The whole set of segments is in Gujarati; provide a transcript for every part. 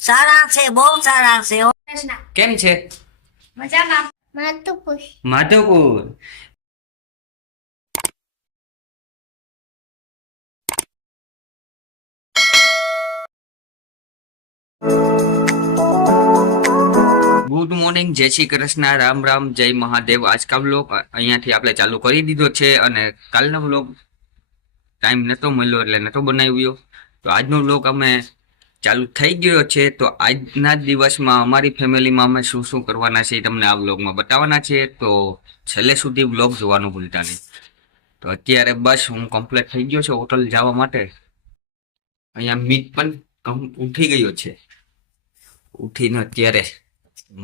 સારા છે, બહુ સારા છે હો. કેમ છે? મજામાં. માધુપુર. માધવપુર. ગુડ મોર્નિંગ, જય શ્રી કૃષ્ણ, રામ રામ, જય મહાદેવ. આજકા વ્લોગ અહીંયાથી આપણે ચાલુ કરી દીધો છે અને કાલનો વ્લોગ ટાઈમ નતો મળ્યો એટલે નતો બનાવ્યો. તો આજનો વ્લોગ અમે ચાલુ થઈ ગયો છે. તો આજના દિવસમાં અમારી ફેમિલીમાં અમે શું શું કરવાના છે એ તમને આ વ્લોગમાં બતાવવાના છે. તો છેલ્લે સુધી વ્લોગ જોવાનું ભૂલતા નહીં. તો અત્યારે બસ હું કમ્પ્લીટ થઈ ગયો છે હોટલ જવા માટે. અહીંયા મીત પણ ઉઠી ગયો છે. ઉઠીને અત્યારે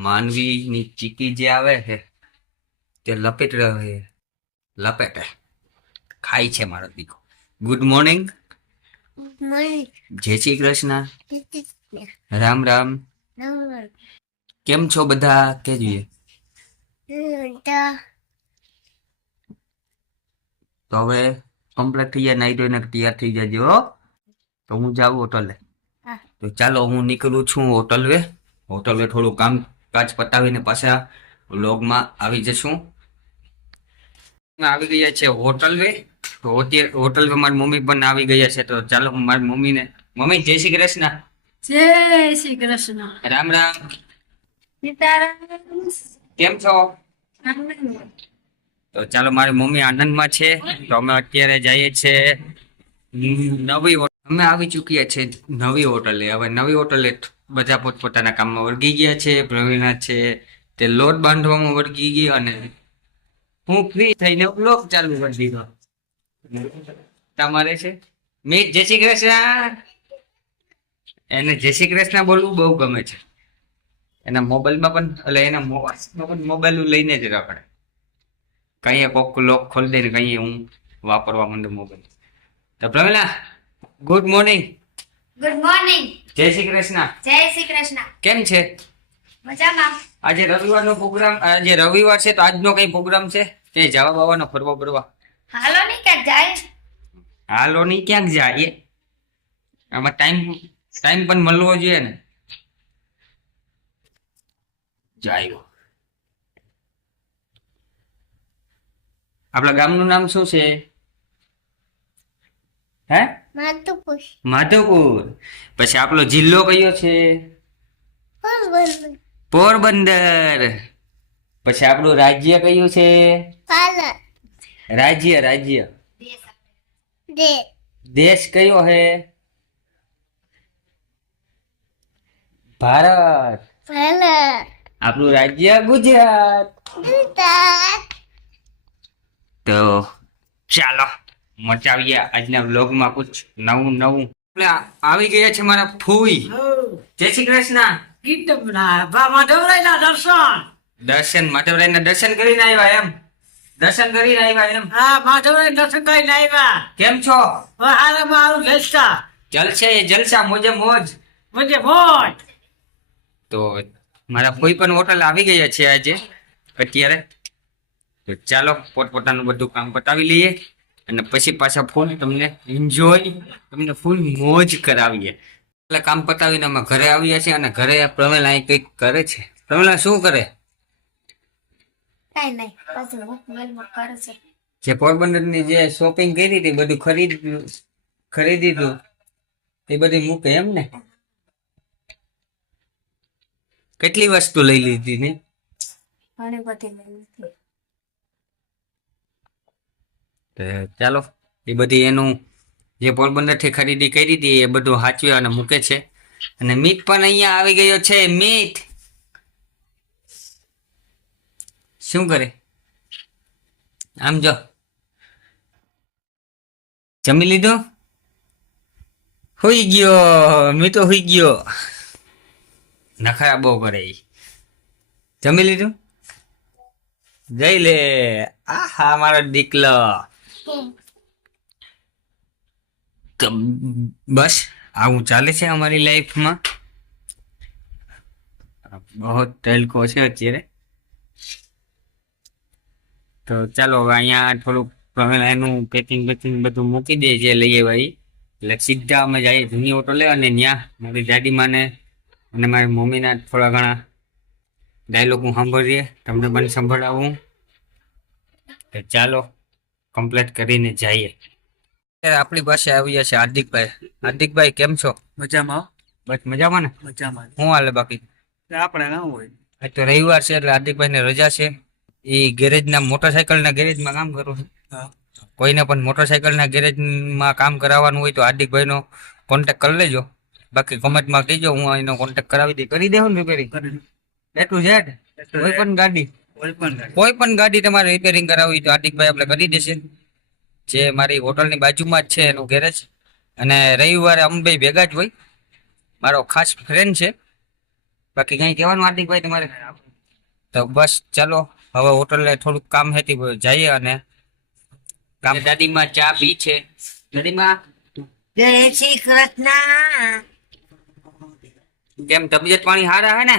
માનવીની ચીકી જે આવે છે તે લપેટ રહ્યો છે. લપેટે ખાય છે મારો દીકરો. ગુડ મોર્નિંગ, જય શ્રી કૃષ્ણ, રામ રામ. કેમ છો બધા કે જોઈએ? તો હવે કમ્પ્લીટ થઈ જાય, નાઈ ધોઈને તૈયાર થઈ જજો હો. તો હું જાઉં હોટલે. તો ચાલો હું નીકળું છું હોટલે. હોટલે થોડું કામકાજ પતાવીને પાછા વ્લોગમાં આવી જશું. આવી ગયા છે હોટલે. તો અત્યારે હોટલમાં મારી મમ્મી પણ આવી ગયા છે. તો ચાલો હું મારી મમ્મીને, મમ્મી જય શ્રી કૃષ્ણ. જય શ્રી કૃષ્ણ. રામ રામ. સીતારામ. કેમ છો? તો ચાલો મારી મમ્મી આનંદમાં છે. તો અમે અત્યારે જઈએ છીએ નવી અમે આવી ચૂક્યા છે નવી હોટલે. હવે નવી હોટલે બધા પોતપોતાના કામમાં વળગી ગયા છે. પ્રવીણા છે તે લોટ બાંધવામાં વળગી ગઈ અને હું ફ્રી થઈને બ્લોગ ચાલુ કરી દીધો. તમારે છે મીત જય શ્રી કૃષ્ણ. એને જય શ્રી કૃષ્ણ બોલવું બહુ ગમે છે. એના મોબાઈલમાં પણ એટલે એના મોબાઈલમાં પણ મોબાઈલ લઈને જ રખડે. કઈ કોક લોક ખોલી દે ને કઈ હું વાપરવા માંડું મોબાઈલ. તો Praveena good morning. Good morning. જય શ્રી કૃષ્ણ. જય શ્રી કૃષ્ણ. કેમ છે? મજામાં. આજે રવિવારનો પ્રોગ્રામ, આજે રવિવાર છે તો આજનો કઈ પ્રોગ્રામ છે ક્યાંય જવા બાવાનો ફરવા બરવા? હાલો ની ક્યાંક જાય. હાલો નહીં ક્યાંક જાય? આમાં ટાઈમ પણ મળવો જોઈએ ને. જાય. આપણા ગામનું નામ શું છે? હે? માધુપુર. માધવપુર. પછી આપણો જિલ્લો કયો છે? પોરબંદર. પોરબંદર. પછી આપણું રાજ્ય કયું છે? પાલન. રાજ્ય દે. દેશ કયો હે? ભારત. પાલન. આપણું રાજ્ય ગુજરાત. ગુજરાત. તો ચાલો મચાવીએ આજના વ્લોગમાં કુછ નવું નવું. એટલે આવી ગયા છે મારા ફૂઈ. જય શ્રી કૃષ્ણ. માધવરાયના દર્શન. માધવરાયના દર્શન કરીને આવ્યા એમ? દર્શન કરીને આવ્યા એમ? હા, માધવરાય દર્શન કરીને આવ્યા. કેમ છો? હારા મારું જલસા. જલસા મોજે મોજ. મજે મોજ. તો મારા ફૂઈ પણ હોટલ આવી ગયા છે આજે અત્યારે. તો ચાલો પોતપોતાનું બધું કામ પતાવી લઈએ અને પછી પાછા ફૂલ તમને ફૂલ મોજ કરાવીએ. એટલે કામ પતાવીને અમે ઘરે આવ્યા છીએ અને ઘરે પ્રમેલા અહીં કંઈક કરે છે. પ્રમેલા શું કરે? કઈ નહીં, બધું મોબાઈલમાં કરે છે. જે પોરબંદરની જે શોપિંગ કરી હતી બધું ખરીદીધું એ બધી મૂકે એમ ને? કેટલી વસ્તુ લઈ લીધી ને? ઘણી બધી લઈ લીધી. ચાલો એ બધી એનું જે પોરબંદર થી ખરીદી કરી હતી એ બધું સાચવે અને મૂકે છે. અને મીત પણ અહીંયા આવી ગયો છે. મીત શું કરે? આમ જો. જમી લીધું? હુઈ ગયો. મી તો હુઈ ગયો. નખરા બહુ કરે. જમી લીધું? જઈ લે. આહા મારો દીકલો. તો બસ આવું ચાલે છે અમારી લાઈફમાં. બહુ તહેલકો છે અત્યારે. તો ચાલો હવે અહીંયા થોડુંક એનું પેકિંગ બધું મૂકી દે જે લઈએ ભાઈ. એટલે સીધા અમે જઈએ જૂની હોટલે અને ત્યાં મારી દાદીમાને અને મારી મમ્મીના થોડા ઘણા ડાયલોગ હું સાંભળીએ તમને પણ સંભળાવું. તો ચાલો કમ્પ્લીટ કરીને જઈએ. અત્યારે આપણી પાસે આવી ગયા છે હાર્દિકભાઈ. હાર્દિકભાઈ કેમ છો? મજામાં બસ મજામાં ને? મજામાં શું હાલે બાકી? આપણે ના હોય આજ તો રવિવાર છે એટલે હાર્દિકભાઈને રજા છે. એ ગેરેજના મોટરસાયકલના ગેરેજમાં કામ કરું છું. હા. કોઈને પણ મોટરસાયકલના ગેરેજમાં કામ કરાવવાનું હોય તો હાર્દિકભાઈનો કોન્ટેક કરી લેજો. બાકી કોમેન્ટમાં કહેજો, હું એનો કોન્ટેક કરાવી દઈ. કરી દેવું ને રિપેરિંગ? એટલું છે જ. કોઈ પણ ગાડી કોઈ પણ ગાડી તમારે રિપેરિંગ કરાવવી તો હાર્દિકભાઈ આપણે કરી દેશે. જે મારી હોટલની બાજુમાં જ છે એનું ગેરેજ. અને રવિવારે અમે બે ભેગા જ હોય. મારો ખાસ ફ્રેન્ડ છે. બાકી કંઈ કહેવાનું હાર્દિકભાઈ તમારે? તો બસ ચાલો હવે હોટલે થોડુંક કામ હેતી જઈએ અને કામ. દાદીમાં ચા પી છે. દાદીમાં જય શ્રી કૃષ્ણ. કેમ તબિયત પાણી સારા હે ને?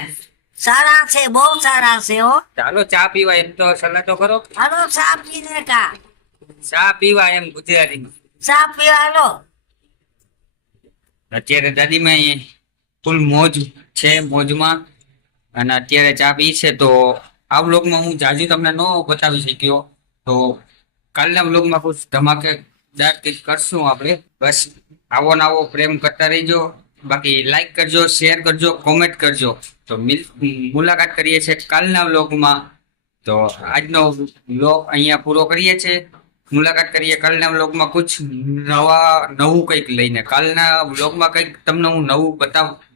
સારા છે, બહુ સારા છે હો. ચાલો ચા પીવા એમ તો સલાહ તો કરો. હાલો ચા પીને કા. ચા પીવા એમ ગુજરાતીમાં. ચા પીવા હાલો. અત્યારે દાદીમાં ફૂલ મોજ છે, મોજમાં. અને અત્યારે ચા પી છે. તો આ વ્લોગમાં હું જાજુ તમને ન બતાવી શક્યો. તો કાલના વ્લોગમાં કુછ ધમાકેદાર કંઈક કરશું આપણે. બસ આવો ને આવો પ્રેમ કરતા રહીજો. બાકી લાઈક કરજો, શેર કરજો, કોમેન્ટ કરજો. તો મુલાકાત કરીએ છીએ કાલના વ્લોગમાં. તો આજનો વ્લોગ અહીંયા પૂરો કરીએ છીએ. મુલાકાત કરીએ કાલના વ્લોગમાં કુછ નવું કંઈક લઈને. કાલના વ્લોગમાં કંઈક તમને હું નવું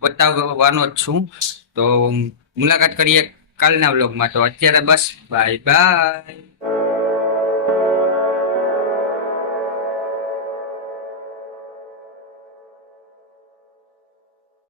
બતાવવાનો જ છું. તો મુલાકાત કરીએ કાલના વ્લોગમાં. તો અત્યારે બસ બાય બાય.